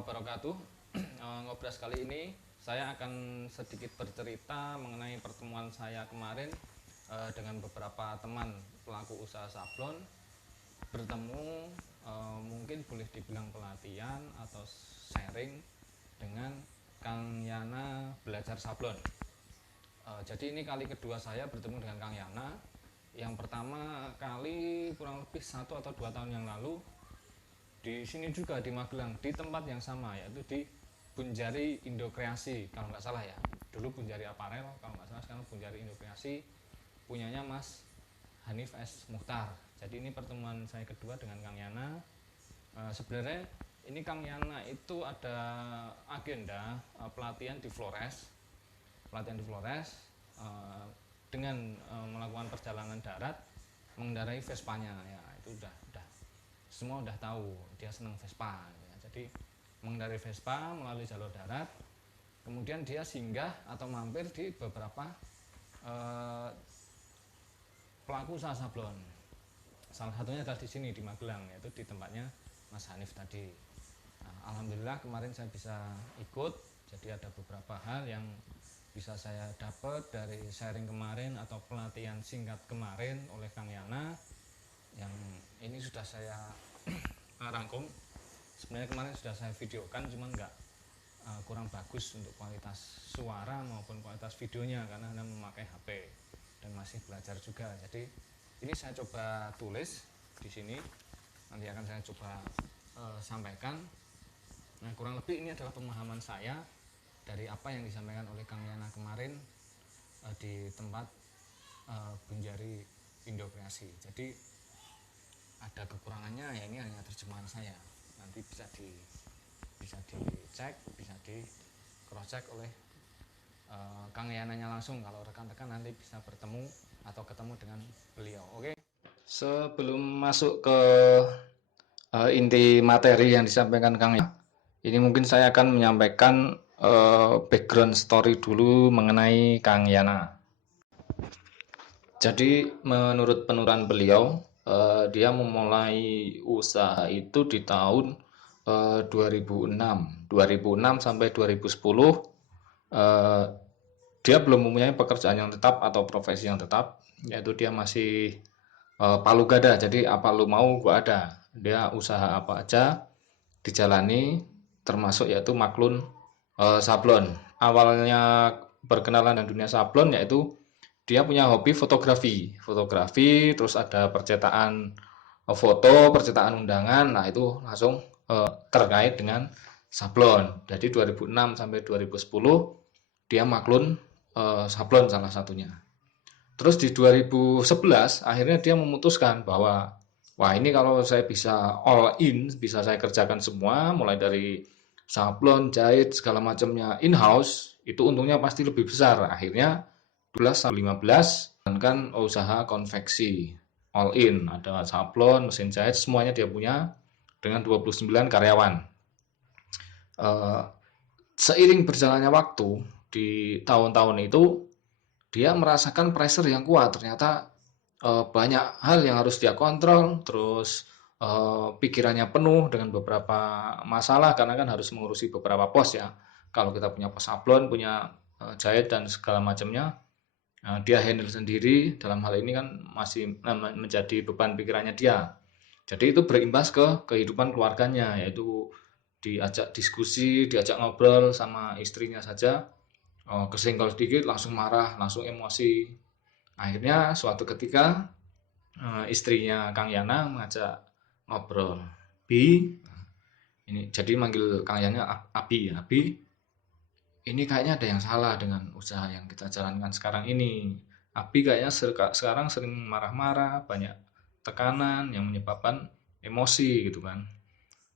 wabarakatuh. Ngobras kali ini saya akan sedikit bercerita mengenai pertemuan saya kemarin dengan beberapa teman pelaku usaha sablon. Bertemu mungkin boleh dibilang pelatihan atau sharing dengan Kang Yana belajar sablon. Jadi ini kali kedua saya bertemu dengan Kang Yana. Yang pertama kali kurang lebih 1 atau 2 tahun yang lalu di sini juga di Magelang, di tempat yang sama, yaitu di Bunjari Indo Kreasi kalau nggak salah ya. Dulu Bunjari Aparel kalau nggak salah, sekarang Bunjari Indo Kreasi punyanya Mas Hanif S. Mukhtar. Jadi ini pertemuan saya kedua dengan Kang Yana. Sebenarnya ini Kang Yana itu ada agenda pelatihan di Flores dengan melakukan perjalanan darat mengendarai Vespanya ya. Itu udah semua udah tahu dia senang Vespa ya. Jadi mengendarai Vespa melalui jalur darat, kemudian dia singgah atau mampir di beberapa pelaku usaha sablon. Salah satunya adalah di sini di Magelang, yaitu di tempatnya Mas Hanif tadi. Nah, alhamdulillah kemarin saya bisa ikut, jadi ada beberapa hal yang bisa saya dapat dari sharing kemarin atau pelatihan singkat kemarin oleh Kang Yana, yang ini sudah saya rangkum. Sebenarnya kemarin sudah saya videokan, cuman kurang bagus untuk kualitas suara maupun kualitas videonya karena Anda memakai HP dan masih belajar juga. Jadi ini saya coba tulis di sini, nanti akan saya coba sampaikan. Nah, kurang lebih ini adalah pemahaman saya dari apa yang disampaikan oleh Kang Yana kemarin di tempat Bunjari Indo Kreasi. Jadi ada kekurangannya ya, ini hanya terjemahan saya. Nanti bisa dicek, bisa di cross check oleh Kang Yananya langsung kalau rekan-rekan nanti bisa bertemu atau ketemu dengan beliau. Oke. Sebelum masuk ke inti materi yang disampaikan Kang Yana, ini mungkin saya akan menyampaikan background story dulu mengenai Kang Yana. Jadi menurut penuturan beliau, dia memulai usaha itu di tahun 2006 sampai 2010. Dia belum mempunyai pekerjaan yang tetap atau profesi yang tetap, yaitu dia masih palu gada. Jadi apa lu mau gua ada. Dia usaha apa aja dijalani, termasuk yaitu maklun sablon. Awalnya berkenalan dengan dunia sablon yaitu dia punya hobi fotografi, terus ada percetakan foto, percetakan undangan. Nah, itu langsung terkait dengan sablon. Jadi 2006 sampai 2010 dia maklun sablon salah satunya. Terus di 2011 akhirnya dia memutuskan bahwa wah, ini kalau saya bisa all in, bisa saya kerjakan semua, mulai dari sablon, jahit, segala macamnya in-house, itu untungnya pasti lebih besar. Akhirnya 12 sampai 15 kan usaha konveksi all in, ada sablon, mesin jahit, semuanya dia punya dengan 29 karyawan. Seiring berjalannya waktu di tahun-tahun itu dia merasakan pressure yang kuat. Ternyata banyak hal yang harus dia kontrol, terus pikirannya penuh dengan beberapa masalah karena kan harus mengurusi beberapa pos ya. Kalau kita punya pos sablon, punya jahit dan segala macamnya, dia handle sendiri. Dalam hal ini kan masih menjadi beban pikirannya dia. Jadi itu berimbas ke kehidupan keluarganya, yaitu diajak diskusi, diajak ngobrol sama istrinya saja, kesenggol sedikit langsung marah, langsung emosi. Akhirnya suatu ketika istrinya Kang Yana mengajak ngobrol, Bi, ini jadi manggil Kang Yana Abi ya, Abi, ini kayaknya ada yang salah dengan usaha yang kita jalankan sekarang ini. Abi kayaknya sekarang sering marah-marah, banyak tekanan yang menyebabkan emosi gitu kan.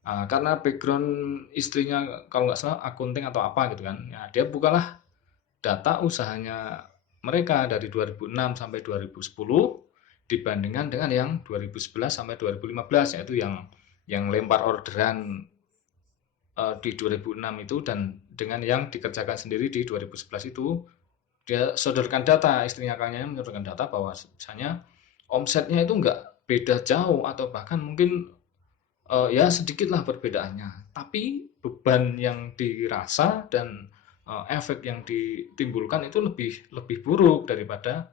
Karena background istrinya kalau nggak salah akunting atau apa gitu kan, ya, dia bukalah data usahanya mereka dari 2006 sampai 2010 dibandingkan dengan yang 2011 sampai 2015, yaitu yang lempar orderan di 2006 itu dan dengan yang dikerjakan sendiri di 2011 itu. Dia sodorkan data, istrinya Kangnya menyodorkan data bahwa misalnya omsetnya itu enggak beda jauh atau bahkan mungkin ya sedikitlah perbedaannya, tapi beban yang dirasa dan efek yang ditimbulkan itu lebih lebih buruk daripada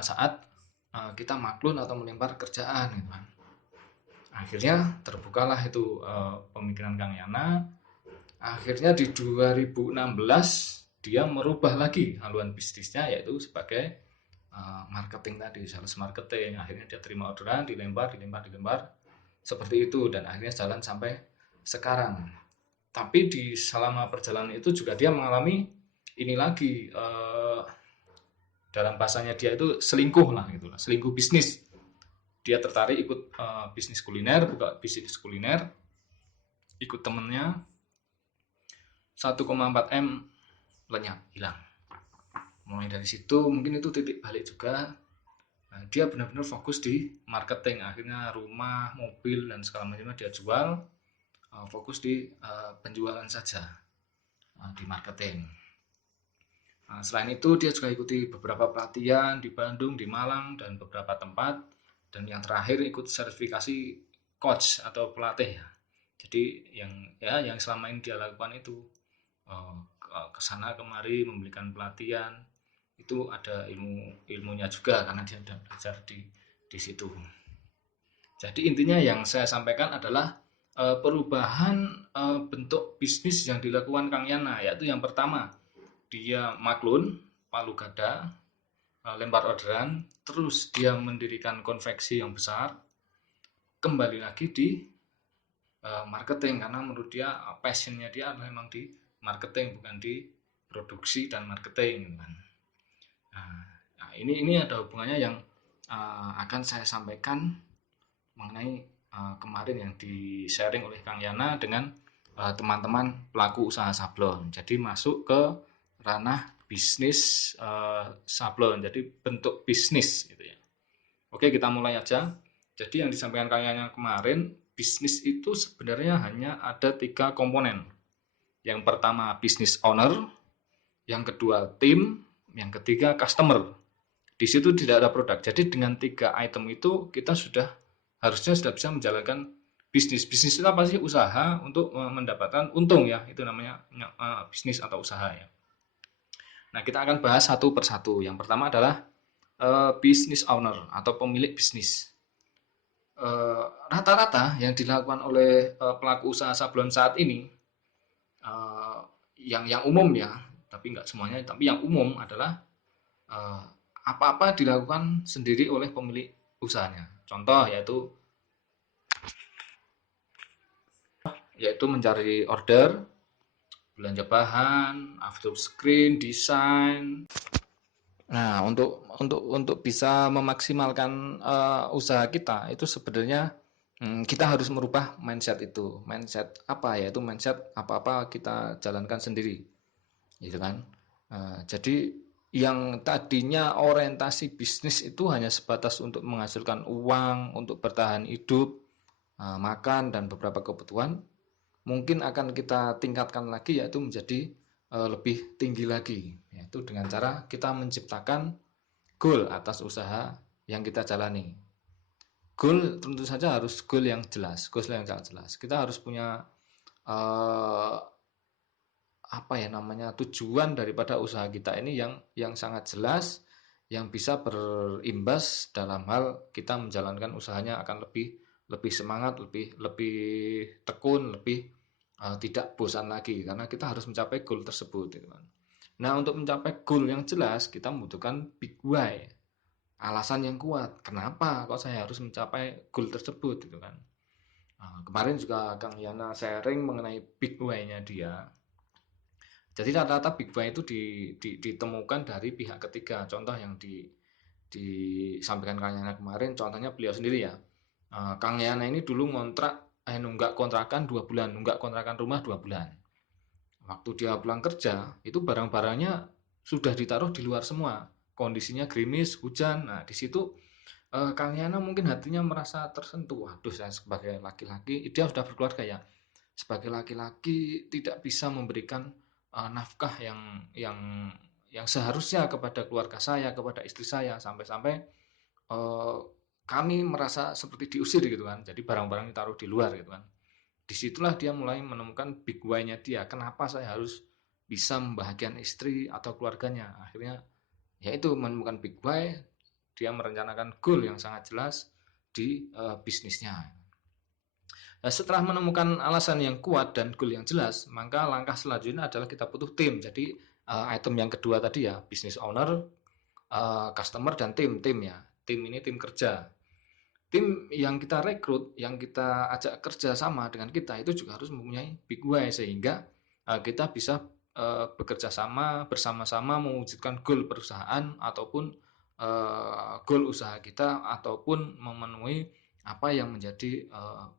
saat kita maklun atau melempar kerjaan gitu kan. Akhirnya terbukalah itu pemikiran Kang Yana. Akhirnya di 2016 dia merubah lagi haluan bisnisnya, yaitu sebagai marketing tadi, sales marketing. Akhirnya dia terima orderan, dilempar, dilempar, dilempar, seperti itu, dan akhirnya jalan sampai sekarang. Tapi di selama perjalanan itu juga dia mengalami ini lagi, dalam bahasanya dia itu selingkuh lah gitu lah, selingkuh bisnis. Dia tertarik ikut bisnis kuliner, buka bisnis kuliner, ikut temennya, 1,4 M lenyap, hilang. Mulai dari situ mungkin itu titik balik juga. Nah, dia benar-benar fokus di marketing. Akhirnya rumah, mobil, dan segala macamnya dia jual, fokus di penjualan saja, di marketing. Nah, selain itu dia juga ikuti beberapa pelatihan di Bandung, di Malang, dan beberapa tempat. Dan yang terakhir ikut sertifikasi coach atau pelatih. Jadi yang selama ini dia lakukan itu ke sana kemari memberikan pelatihan, itu ada ilmunya juga karena dia sudah belajar di situ. Jadi intinya yang saya sampaikan adalah perubahan bentuk bisnis yang dilakukan Kang Yana, yaitu yang pertama dia maklun, palu gada, lempar orderan, terus dia mendirikan konveksi yang besar, kembali lagi di marketing karena menurut dia passionnya dia adalah memang di marketing, bukan di produksi dan marketing kan. Nah, ini ada hubungannya yang akan saya sampaikan mengenai kemarin yang di-sharing oleh Kang Yana dengan teman-teman pelaku usaha sablon. Jadi masuk ke ranah bisnis sablon. Jadi bentuk bisnis gitu ya. Oke, kita mulai aja. Jadi yang disampaikan Kang Yana kemarin, bisnis itu sebenarnya hanya ada 3 komponen. Yang pertama business owner, yang kedua tim, yang ketiga customer. Di situ tidak ada produk. Jadi dengan 3 item itu kita harusnya sudah bisa menjalankan bisnis. Bisnis itu apa sih? Usaha untuk mendapatkan untung ya. Itu namanya bisnis atau usaha ya. Nah, kita akan bahas satu persatu. Yang pertama adalah business owner atau pemilik bisnis. Rata-rata yang dilakukan oleh pelaku usaha sablon saat ini, yang umum ya, tapi nggak semuanya, tapi yang umum adalah apa-apa dilakukan sendiri oleh pemilik usahanya. Contoh yaitu mencari order, belanja bahan, after screen, desain. Nah, untuk bisa memaksimalkan usaha kita itu sebenarnya kita harus merubah mindset itu. Mindset apa? Yaitu mindset apa-apa kita jalankan sendiri, gitu kan? Jadi yang tadinya orientasi bisnis itu hanya sebatas untuk menghasilkan uang, untuk bertahan hidup, makan, dan beberapa kebutuhan, mungkin akan kita tingkatkan lagi, yaitu menjadi lebih tinggi lagi, yaitu dengan cara kita menciptakan goal atas usaha yang kita jalani. Goal tentu saja harus goal yang jelas, goal yang sangat jelas. Kita harus punya tujuan daripada usaha kita ini yang sangat jelas, yang bisa berimbas dalam hal kita menjalankan usahanya akan lebih semangat, lebih tekun, lebih tidak bosan lagi karena kita harus mencapai goal tersebut, gitu kan. Nah, untuk mencapai goal yang jelas kita membutuhkan big why, alasan yang kuat. Kenapa kok saya harus mencapai goal tersebut, gitu kan. Kemarin juga Kang Yana sharing mengenai big why-nya dia. Jadi rata-rata big why itu ditemukan dari pihak ketiga. Contoh yang disampaikan Kang Yana kemarin, contohnya beliau sendiri ya. Kang Yana ini dulu nunggak kontrakan 2 bulan, nunggak kontrakan rumah 2 bulan. Waktu dia pulang kerja, itu barang-barangnya sudah ditaruh di luar semua. Kondisinya gerimis, hujan. Nah, di situ Kang Yana mungkin hatinya merasa tersentuh. Waduh, saya sebagai laki-laki, dia sudah berkeluarga ya. Sebagai laki-laki tidak bisa memberikan nafkah yang seharusnya kepada keluarga saya, kepada istri saya, sampai-sampai kami merasa seperti diusir gitu kan. Jadi barang-barang ditaruh di luar gitu kan. Disitulah dia mulai menemukan big why-nya dia. Kenapa saya harus bisa membahagiakan istri atau keluarganya? Akhirnya yaitu menemukan big why, dia merencanakan goal yang sangat jelas di bisnisnya. Nah, setelah menemukan alasan yang kuat dan goal yang jelas, maka langkah selanjutnya adalah kita butuh tim. Jadi item yang kedua tadi ya, business owner, customer dan tim ya. Tim ini tim kerja. Tim yang kita rekrut, yang kita ajak kerja sama dengan kita itu juga harus mempunyai big why sehingga kita bisa bekerja sama bersama-sama mewujudkan goal perusahaan ataupun goal usaha kita ataupun memenuhi apa yang menjadi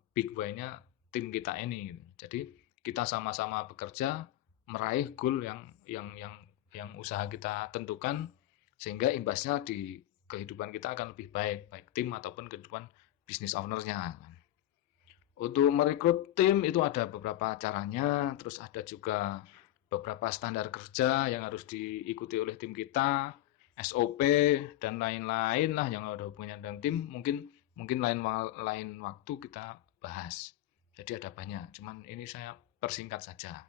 big why-nya tim kita ini. Jadi kita sama-sama bekerja meraih goal yang usaha kita tentukan sehingga imbasnya di kehidupan kita akan lebih baik, baik tim ataupun kehidupan bisnis ownernya. Untuk merekrut tim itu ada beberapa caranya, terus ada juga beberapa standar kerja yang harus diikuti oleh tim kita, SOP dan lain-lain lah yang ada hubungannya dengan tim. Mungkin lain waktu kita bahas. Jadi ada banyak, cuman ini saya persingkat saja.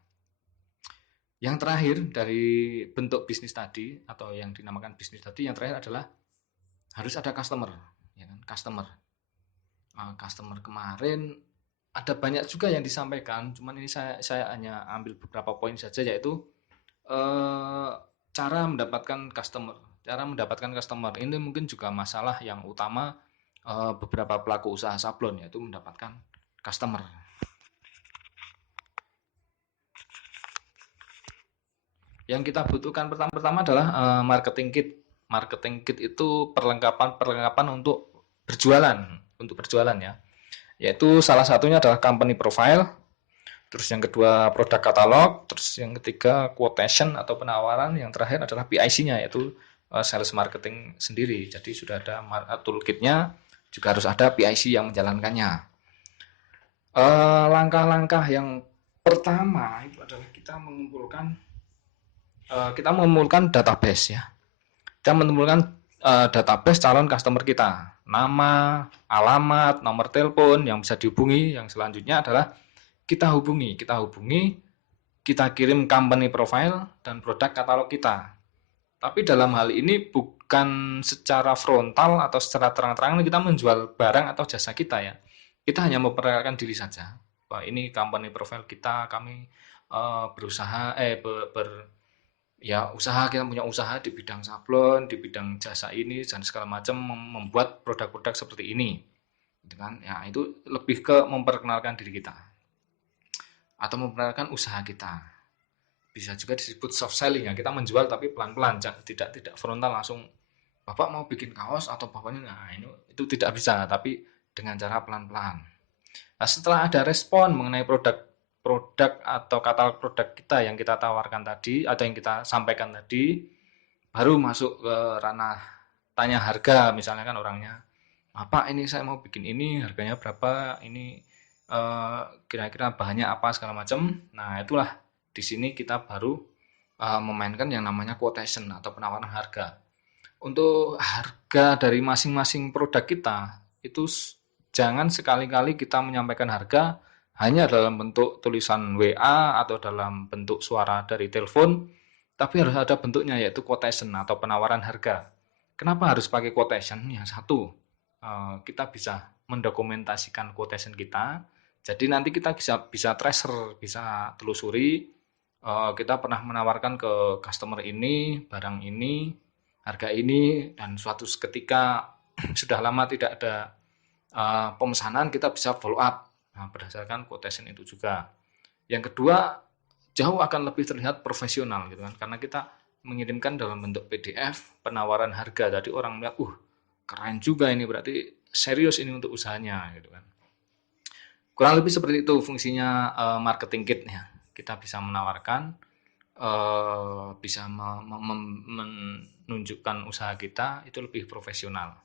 Yang terakhir dari bentuk bisnis tadi atau yang dinamakan bisnis tadi, yang terakhir adalah harus ada customer, ya kan? Customer kemarin ada banyak juga yang disampaikan, cuman ini saya hanya ambil beberapa poin saja, yaitu eh, cara mendapatkan customer. Cara mendapatkan customer ini mungkin juga masalah yang utama beberapa pelaku usaha sablon, yaitu mendapatkan customer. Yang kita butuhkan pertama-tama adalah marketing kit. Marketing kit itu perlengkapan untuk berjualan ya. Yaitu salah satunya adalah company profile, terus yang kedua produk katalog, terus yang ketiga quotation atau penawaran, yang terakhir adalah PIC-nya yaitu sales marketing sendiri. Jadi sudah ada toolkitnya, juga harus ada PIC yang menjalankannya. Langkah-langkah yang pertama itu adalah kita mengumpulkan database ya. Kita mengumpulkan database calon customer kita, nama, alamat, nomor telepon yang bisa dihubungi. Yang selanjutnya adalah kita hubungi, kita kirim company profile dan produk katalog kita. Tapi dalam hal ini bukan secara frontal atau secara terang-terangan kita menjual barang atau jasa kita ya. Kita hanya memperkenalkan diri saja. Bahwa ini company profile kita, kami berusaha ya usaha, kita punya usaha di bidang sablon, di bidang jasa ini dan segala macam, membuat produk-produk seperti ini, gitu kan? Ya itu lebih ke memperkenalkan diri kita atau memperkenalkan usaha kita. Bisa juga disebut soft selling ya, kita menjual tapi pelan-pelan, tidak frontal langsung bapak mau bikin kaos atau bapaknya, nah itu tidak bisa, tapi dengan cara pelan-pelan. Nah, setelah ada respon mengenai produk atau katalog produk kita yang kita tawarkan tadi atau yang kita sampaikan tadi, baru masuk ke ranah tanya harga. Misalnya kan orangnya, Pak ini saya mau bikin ini, harganya berapa, ini kira-kira bahannya apa segala macam. Nah itulah di sini kita baru memainkan yang namanya quotation atau penawaran harga. Untuk harga dari masing-masing produk kita itu jangan sekali-kali kita menyampaikan harga hanya dalam bentuk tulisan WA atau dalam bentuk suara dari telepon, tapi harus ada bentuknya yaitu quotation atau penawaran harga. Kenapa harus pakai quotation? Yang satu, kita bisa mendokumentasikan quotation kita. Jadi nanti kita bisa tracer, bisa telusuri kita pernah menawarkan ke customer ini barang ini, harga ini, dan suatu ketika sudah lama tidak ada pemesanan, kita bisa follow up berdasarkan quotation itu juga. Yang kedua, jauh akan lebih terlihat profesional gitu kan, karena kita mengirimkan dalam bentuk PDF penawaran harga. Jadi orang melihat, keren juga ini, berarti serius ini untuk usahanya gitu kan. Kurang lebih seperti itu fungsinya marketing kit ya. Kita bisa menawarkan, bisa menunjukkan usaha kita itu lebih profesional.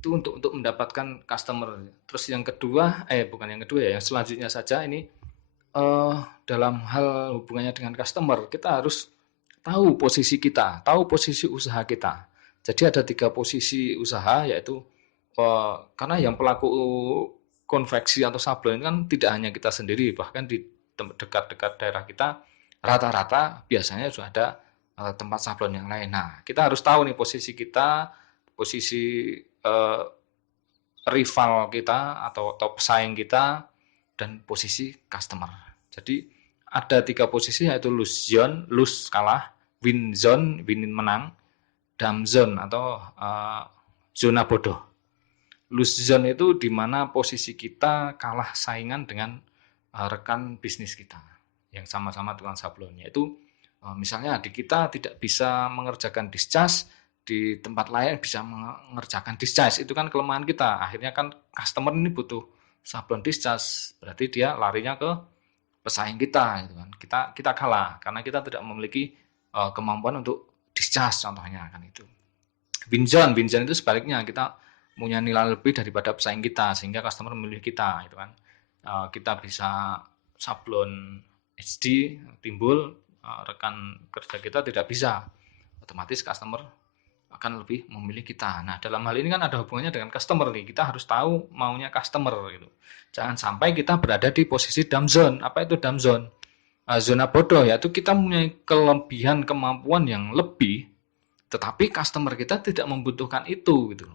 Itu untuk mendapatkan customer. Terus yang kedua, bukan yang kedua ya, yang selanjutnya saja ini dalam hal hubungannya dengan customer, kita harus tahu posisi kita, tahu posisi usaha kita. Jadi ada 3 posisi usaha, yaitu karena yang pelaku konveksi atau sablon ini kan tidak hanya kita sendiri, bahkan di dekat-dekat daerah kita rata-rata biasanya sudah ada tempat sablon yang lain. Nah, kita harus tahu nih posisi kita, posisi rival kita atau pesaing kita, dan posisi customer. Jadi ada 3 posisi, yaitu lose zone, lose kalah, win zone, win menang, dumb zone atau zona bodoh. Lose zone itu di mana posisi kita kalah saingan dengan rekan bisnis kita yang sama-sama tukang sablon. Yaitu misalnya adik kita tidak bisa mengerjakan discharge, di tempat lain bisa mengerjakan discharge. Itu kan kelemahan kita. Akhirnya kan customer ini butuh sablon discharge, berarti dia larinya ke pesaing kita gitu kan. Kita kalah karena kita tidak memiliki kemampuan untuk discharge contohnya kan itu. Winzone itu sebaliknya, kita punya nilai lebih daripada pesaing kita sehingga customer memilih kita gitu kan. Kita bisa sablon HD timbul, rekan kerja kita tidak bisa, otomatis customer akan lebih memilih kita. Nah, dalam hal ini kan ada hubungannya dengan customer nih. Kita harus tahu maunya customer gitu. Jangan sampai kita berada di posisi dumb zone. Apa itu dumb zone? Zona bodoh, yaitu kita punya kelebihan kemampuan yang lebih, tetapi customer kita tidak membutuhkan itu gitu.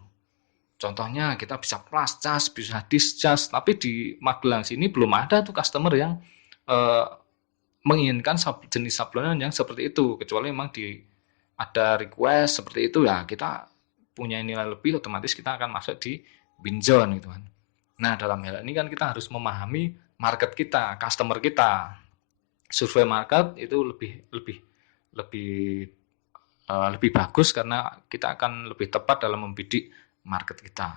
Contohnya kita bisa plus charge, bisa discharge, tapi di Magelang sini belum ada tuh customer yang menginginkan jenis sablonan yang seperti itu, kecuali memang ada request seperti itu ya, kita punya nilai lebih, otomatis kita akan masuk di win zone gitu kan. Nah, dalam hal ini kan kita harus memahami market kita, customer kita. Survei market itu lebih bagus karena kita akan lebih tepat dalam membidik market kita.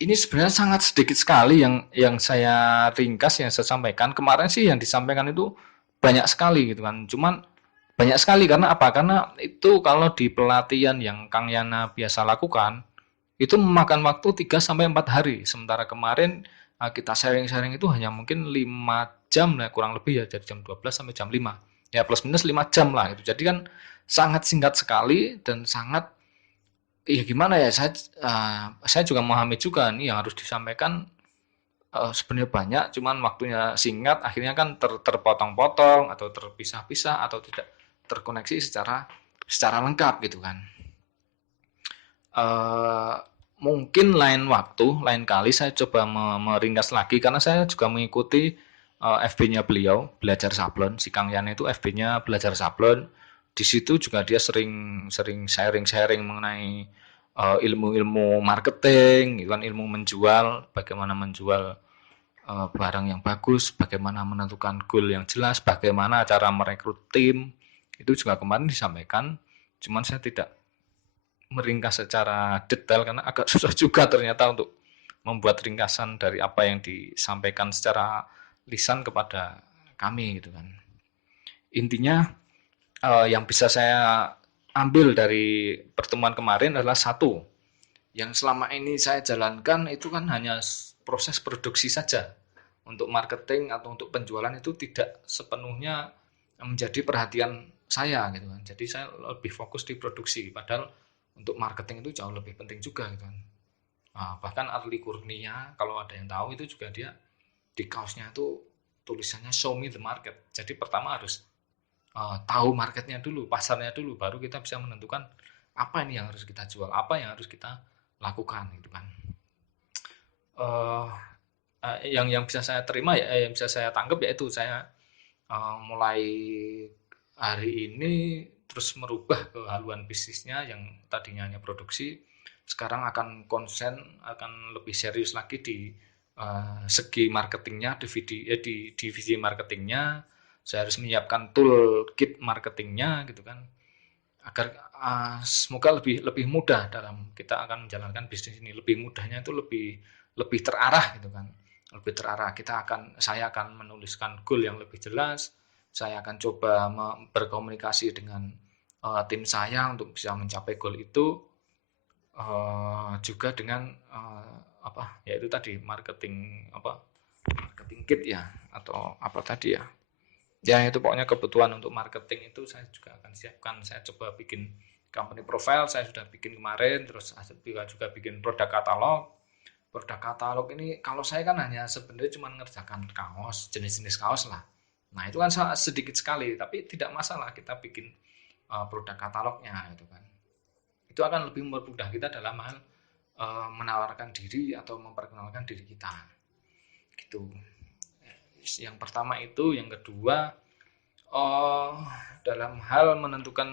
Ini sebenarnya sangat sedikit sekali yang saya ringkas, yang saya sampaikan. Kemarin sih yang disampaikan itu banyak sekali gitu kan. Cuman banyak sekali karena apa? Karena itu kalau di pelatihan yang Kang Yana biasa lakukan, itu memakan waktu 3-4 hari. Sementara kemarin kita sharing-sharing itu hanya mungkin 5 jam lah kurang lebih ya, dari jam 12 sampai jam 5. Ya plus minus 5 jam lah gitu. Jadi kan sangat singkat sekali dan sangat ya gimana ya, saya juga memahami juga nih yang harus disampaikan sebenarnya banyak, cuman waktunya singkat, akhirnya kan terpotong-potong atau terpisah-pisah atau tidak terkoneksi secara lengkap gitu kan. Mungkin lain waktu, lain kali saya coba meringkas lagi karena saya juga mengikuti FB-nya beliau, Belajar Sablon. Si Kang Yan itu FB-nya Belajar Sablon. Di situ juga dia sering sharing-sharing mengenai ilmu-ilmu marketing, kan ilmu menjual, bagaimana menjual barang yang bagus, bagaimana menentukan goal yang jelas, bagaimana cara merekrut tim. Itu juga kemarin disampaikan, cuman saya tidak meringkas secara detail karena agak susah juga ternyata untuk membuat ringkasan dari apa yang disampaikan secara lisan kepada kami gitu kan. Intinya yang bisa saya ambil dari pertemuan kemarin adalah satu, yang selama ini saya jalankan itu kan hanya proses produksi saja. Untuk marketing atau untuk penjualan itu tidak sepenuhnya menjadi perhatian saya gitu kan. Jadi saya lebih fokus di produksi, padahal untuk marketing itu jauh lebih penting juga gitu kan. Bahkan Arli Kurnia kalau ada yang tahu itu juga dia di kaosnya itu tulisannya show me the market. Jadi pertama harus tahu marketnya dulu, pasarnya dulu, baru kita bisa menentukan apa ini yang harus kita jual, apa yang harus kita lakukan gitu kan. Yang bisa saya terima yang bisa saya tangkap yaitu saya mulai hari ini terus merubah kehaluan bisnisnya yang tadinya hanya produksi, sekarang akan konsen, akan lebih serius lagi di segi marketingnya, di divisi marketingnya. Saya harus menyiapkan toolkit marketingnya gitu kan, agar semoga lebih mudah dalam kita akan menjalankan bisnis ini. Lebih mudahnya itu lebih terarah gitu kan, lebih terarah. Saya akan menuliskan goal yang lebih jelas. Saya akan coba berkomunikasi dengan tim saya untuk bisa mencapai goal itu, juga dengan yaitu tadi marketing kit ya, atau apa tadi ya. Ya itu pokoknya kebutuhan untuk marketing itu saya juga akan siapkan. Saya coba bikin company profile saya sudah bikin kemarin, terus juga bikin produk katalog. Produk katalog ini kalau saya kan hanya sebenarnya cuma ngerjakan kaos, jenis-jenis kaos lah. Nah itu kan sedikit sekali, tapi tidak masalah kita bikin produk katalognya gitu kan. Itu akan lebih mempermudah kita dalam hal menawarkan diri atau memperkenalkan diri kita. Gitu. Yang pertama itu, yang kedua dalam hal menentukan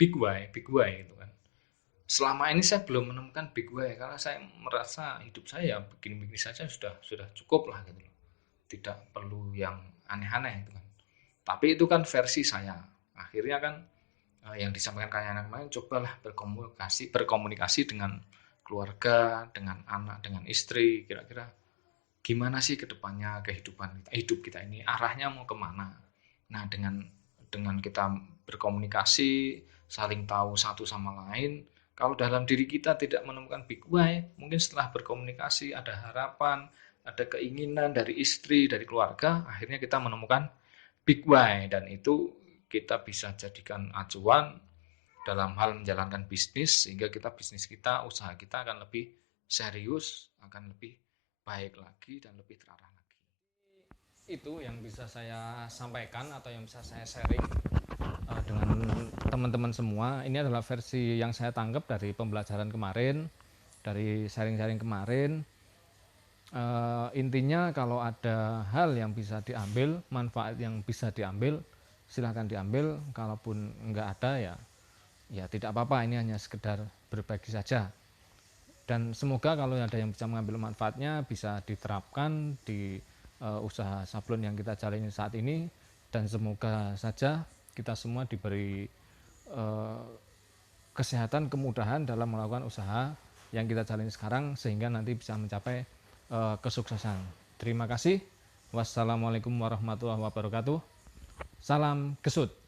big why gitu kan. Selama ini saya belum menemukan big why karena saya merasa hidup saya begini-begini saja sudah cukup lah gitu. Tidak perlu yang aneh-aneh gitu kan. Tapi itu kan versi saya. Akhirnya kan yang disampaikan Kak kemarin, cobalah berkomunikasi dengan keluarga, dengan anak, dengan istri, kira-kira gimana sih kedepannya kehidupan hidup kita ini, arahnya mau kemana. Nah dengan kita berkomunikasi, saling tahu satu sama lain, kalau dalam diri kita tidak menemukan big why, mungkin setelah berkomunikasi ada harapan, ada keinginan dari istri, dari keluarga, akhirnya kita menemukan big why, dan itu kita bisa jadikan acuan dalam hal menjalankan bisnis, sehingga bisnis kita, usaha kita akan lebih serius, akan lebih baik lagi dan lebih terarah lagi. Itu yang bisa saya sampaikan atau yang bisa saya sharing dengan teman-teman semua. Ini adalah versi yang saya tangkap dari pembelajaran kemarin, dari sharing-sharing kemarin. Intinya kalau ada hal yang bisa diambil, manfaat yang bisa diambil, silahkan diambil. Kalaupun enggak ada ya tidak apa-apa, ini hanya sekedar berbagi saja. Dan semoga kalau ada yang bisa mengambil manfaatnya bisa diterapkan di usaha sablon yang kita jalani saat ini, dan semoga saja kita semua diberi kesehatan, kemudahan dalam melakukan usaha yang kita jalani sekarang, sehingga nanti bisa mencapai kesuksesan. Terima kasih. Wassalamualaikum warahmatullahi wabarakatuh. Salam gesut.